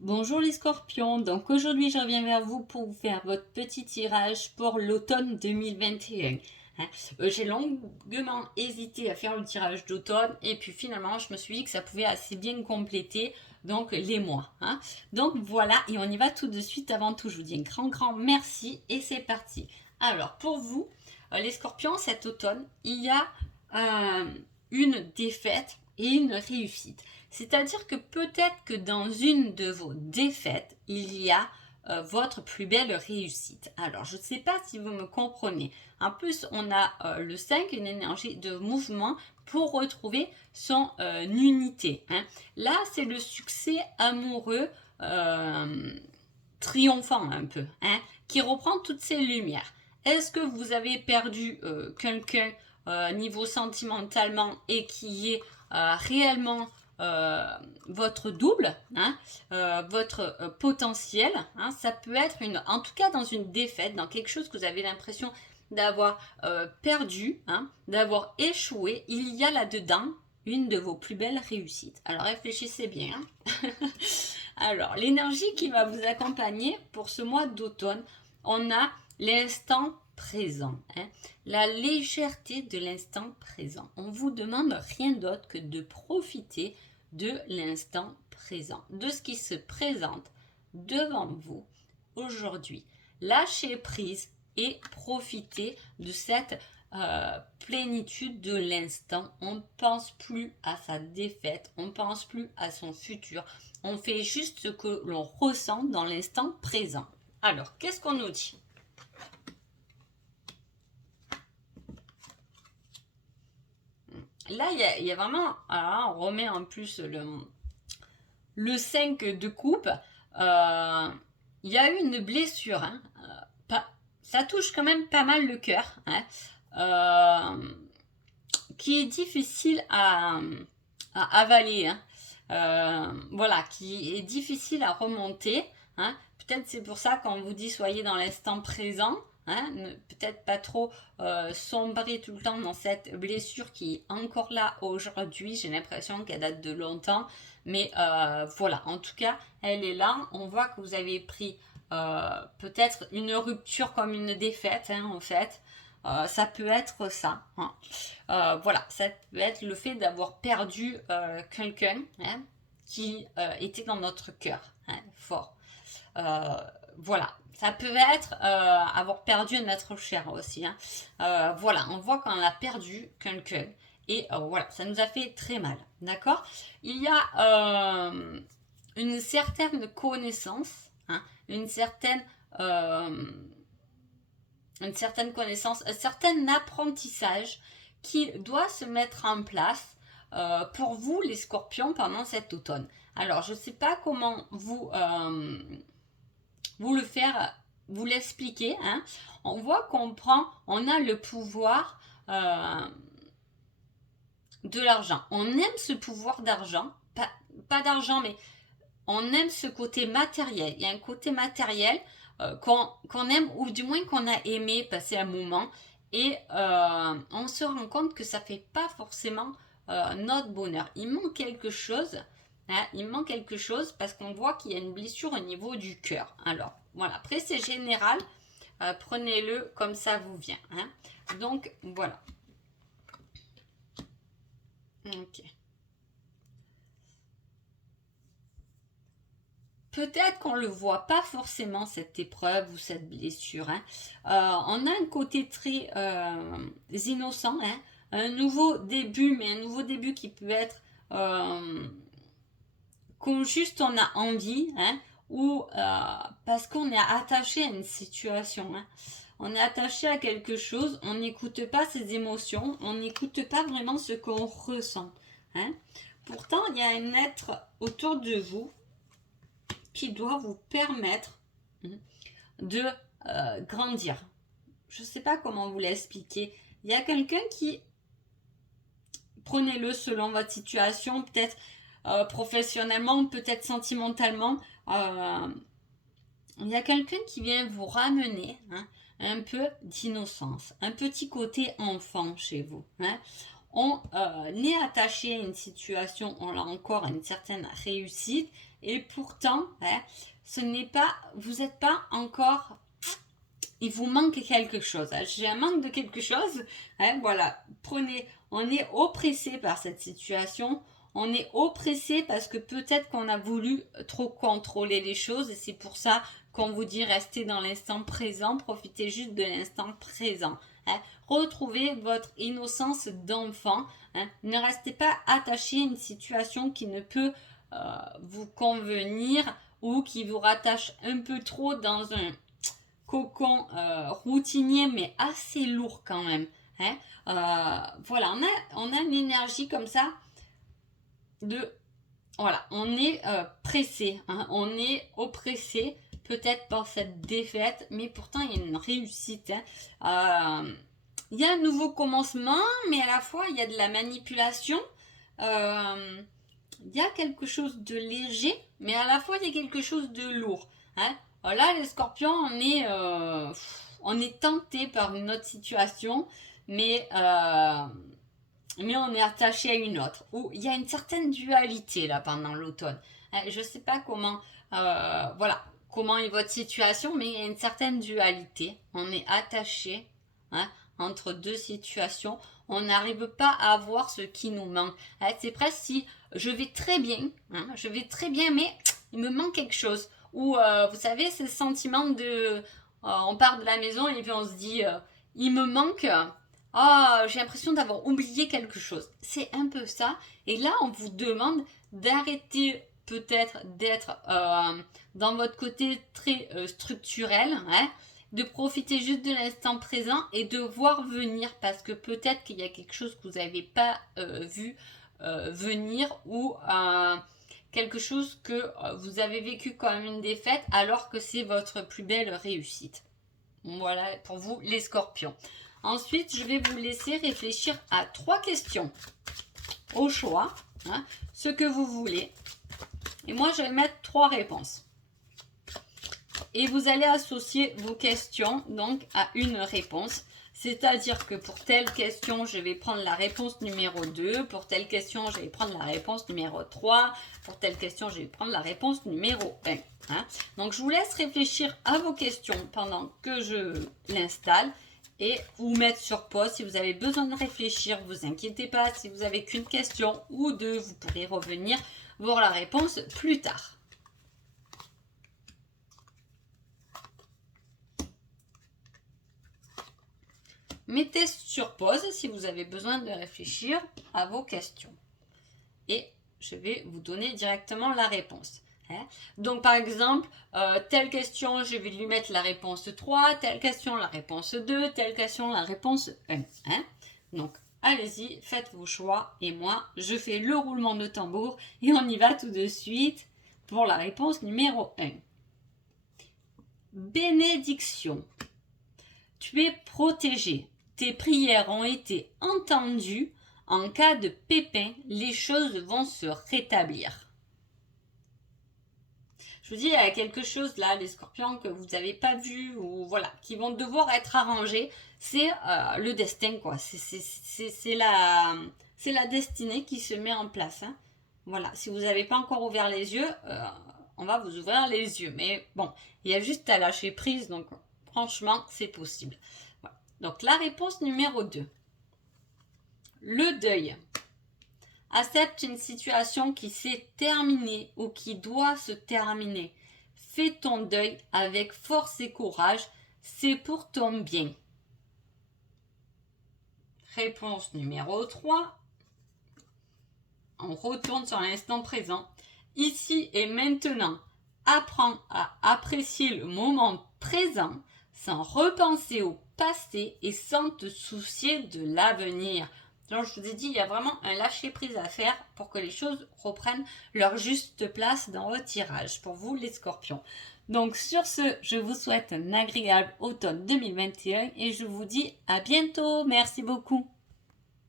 Bonjour les scorpions, donc aujourd'hui je reviens vers vous pour vous faire votre petit tirage pour l'automne 2021. J'ai longuement hésité à faire le tirage d'automne et puis finalement je me suis dit que ça pouvait assez bien compléter donc les mois. Donc voilà, et on y va tout de suite. Avant tout, je vous dis un grand merci et c'est parti. Alors pour vous, les scorpions, cet automne, il y a euh, une défaite et une réussite. C'est-à-dire que peut-être que dans une de vos défaites, il y a votre plus belle réussite. Alors, je ne sais pas si vous me comprenez. En plus, on a le 5, une énergie de mouvement pour retrouver son unité. Là, c'est le succès amoureux triomphant un peu, qui reprend toutes ses lumières. Est-ce que vous avez perdu quelqu'un niveau sentimentalement et qui est réellement euh, votre double, votre potentiel, ça peut être en tout cas dans une défaite, dans quelque chose que vous avez l'impression d'avoir perdu, d'avoir échoué, il y a là-dedans une de vos plus belles réussites. Alors réfléchissez bien. Alors, l'énergie qui va vous accompagner pour ce mois d'automne, on a l'instant présent, la légèreté de l'instant présent. On vous demande rien d'autre que de profiter de l'instant présent, de ce qui se présente devant vous aujourd'hui. Lâchez prise et profitez de cette plénitude de l'instant. On ne pense plus à sa défaite, on ne pense plus à son futur. On fait juste ce que l'on ressent dans l'instant présent. Alors, qu'est-ce qu'on nous dit? Là, il y a vraiment... Alors, on remet en plus le 5 de coupe. Il y a eu une blessure. Ça touche quand même pas mal le cœur. Qui est difficile à avaler. Voilà, qui est difficile à remonter. Peut-être c'est pour ça qu'on vous dit soyez dans l'instant présent. Peut-être pas trop sombrer tout le temps dans cette blessure qui est encore là aujourd'hui. J'ai l'impression qu'elle date de longtemps. Mais voilà, en tout cas, elle est là. On voit que vous avez pris peut-être une rupture comme une défaite, en fait. Ça peut être ça. Voilà, ça peut être le fait d'avoir perdu quelqu'un qui était dans notre cœur, fort. Voilà, ça peut être avoir perdu un être cher aussi. Voilà, on voit qu'on a perdu quelqu'un et voilà, ça nous a fait très mal. D'accord. Il y a une certaine connaissance, une certaine euh, une certaine connaissance, un certain apprentissage qui doit se mettre en place pour vous les scorpions pendant cet automne. Alors je ne sais pas comment vous le faire, vous l'expliquer. On voit on a le pouvoir de l'argent. On aime ce pouvoir d'argent, pas d'argent, mais on aime ce côté matériel. Il y a un côté matériel qu'on aime, ou du moins qu'on a aimé passer un moment. Et on se rend compte que ça ne fait pas forcément notre bonheur. Il manque quelque chose. Il manque quelque chose parce qu'on voit qu'il y a une blessure au niveau du cœur. Alors, voilà. Après, c'est général. Prenez-le comme ça vous vient. Donc, voilà. Ok. Peut-être qu'on ne le voit pas forcément, cette épreuve ou cette blessure. On a un côté très innocent, un nouveau début, mais un nouveau début qui peut être comme juste on a envie, ou parce qu'on est attaché à une situation. On est attaché à quelque chose, on n'écoute pas ses émotions, on n'écoute pas vraiment ce qu'on ressent. Pourtant, il y a un être autour de vous qui doit vous permettre de grandir. Je ne sais pas comment vous l'expliquer. Il y a quelqu'un qui, prenez-le selon votre situation, peut-être professionnellement, peut-être sentimentalement, il y a quelqu'un qui vient vous ramener un peu d'innocence, un petit côté enfant chez vous. On est attaché à une situation, on a encore une certaine réussite, et pourtant, hein, ce n'est pas, vous n'êtes pas encore, il vous manque quelque chose. Hein. J'ai un manque de quelque chose, hein, voilà, prenez, on est oppressé par cette situation, on est oppressé parce que peut-être qu'on a voulu trop contrôler les choses et c'est pour ça qu'on vous dit restez dans l'instant présent, profitez juste de l'instant présent. Hein. Retrouvez votre innocence d'enfant. Hein. Ne restez pas attaché à une situation qui ne peut vous convenir ou qui vous rattache un peu trop dans un cocon routinier mais assez lourd quand même. Hein. Voilà, on a une énergie comme ça de... Voilà, on est pressé, hein, on est oppressé peut-être par cette défaite, mais pourtant il y a une réussite. Hein. Il y a un nouveau commencement, mais à la fois il y a de la manipulation. Il y a quelque chose de léger, mais à la fois il y a quelque chose de lourd. Hein. Là, les scorpions, on est tenté par une autre situation, mais on est attaché à une autre. Où il y a une certaine dualité là pendant l'automne. Hein, je ne sais pas comment, voilà, comment est votre situation, mais il y a une certaine dualité. On est attaché, hein, entre deux situations. On n'arrive pas à voir ce qui nous manque. Hein, c'est presque si je vais très bien, hein, mais il me manque quelque chose. Ou vous savez, c'est le sentiment de, on part de la maison et puis on se dit, il me manque. J'ai l'impression d'avoir oublié quelque chose. C'est un peu ça. Et là, on vous demande d'arrêter peut-être d'être dans votre côté très structurel, hein, de profiter juste de l'instant présent et de voir venir parce que peut-être qu'il y a quelque chose que vous n'avez pas vu venir ou quelque chose que vous avez vécu comme une défaite alors que c'est votre plus belle réussite. Voilà pour vous les scorpions. Ensuite, je vais vous laisser réfléchir à 3 questions au choix, hein, ce que vous voulez. Et moi, je vais mettre 3 réponses. Et vous allez associer vos questions donc à une réponse. C'est-à-dire que pour telle question, je vais prendre la réponse numéro 2. Pour telle question, je vais prendre la réponse numéro 3. Pour telle question, je vais prendre la réponse numéro 1. Hein. Donc, je vous laisse réfléchir à vos questions pendant que je l'installe. Et vous mettre sur pause. Si vous avez besoin de réfléchir, vous inquiétez pas. Si vous avez qu'une question ou deux, vous pourrez revenir voir la réponse plus tard. Mettez sur pause si vous avez besoin de réfléchir à vos questions. Et je vais vous donner directement la réponse. Hein. Donc par exemple, telle question, je vais lui mettre la réponse 3, telle question, la réponse 2, telle question, la réponse 1. Hein. Donc allez-y, faites vos choix et moi, je fais le roulement de tambour et on y va tout de suite pour la réponse numéro 1. Bénédiction. Tu es protégé. Tes prières ont été entendues. En cas de pépin, les choses vont se rétablir. Je vous dis, il y a quelque chose là, les scorpions, que vous n'avez pas vu ou voilà, qui vont devoir être arrangés. C'est le destin, quoi. C'est la destinée qui se met en place. Hein. Voilà, si vous n'avez pas encore ouvert les yeux, on va vous ouvrir les yeux. Mais bon, il y a juste à lâcher prise, donc franchement, c'est possible. Voilà. Donc la réponse numéro 2. Le deuil. Accepte une situation qui s'est terminée ou qui doit se terminer. Fais ton deuil avec force et courage, c'est pour ton bien. Réponse numéro 3. On retourne sur l'instant présent. Ici et maintenant, apprends à apprécier le moment présent sans repenser au passé et sans te soucier de l'avenir. Donc je vous ai dit, il y a vraiment un lâcher-prise à faire pour que les choses reprennent leur juste place dans votre tirage. Pour vous, les scorpions. Donc sur ce, je vous souhaite un agréable automne 2021 et je vous dis à bientôt. Merci beaucoup.